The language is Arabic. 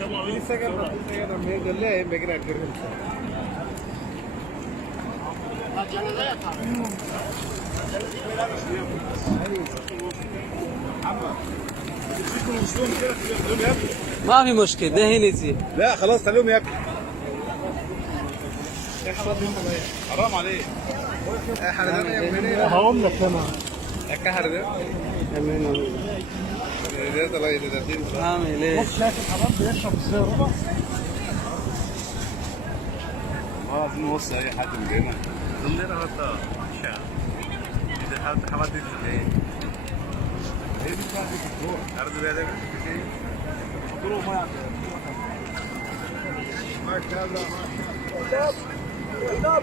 لسه قال لما يقول لي بقرا كريم ما في مشكلة ده هنا يصير. لا خلاص خليهم ياكلوا. حرام عليك. هقول لك انا الكحر ده ده طلع ده دين. عامل ايه؟ شايف الحرام بيشرب ازاي ربع عايزين نوصي اي حد من هنا. ضمننا هذا شعب. اذا حد دي ايه؟ ايه دي بتاعت الدكتور؟ عرض بالك؟ دكتور ما يعرف. ما شاء الله ما شاء الله.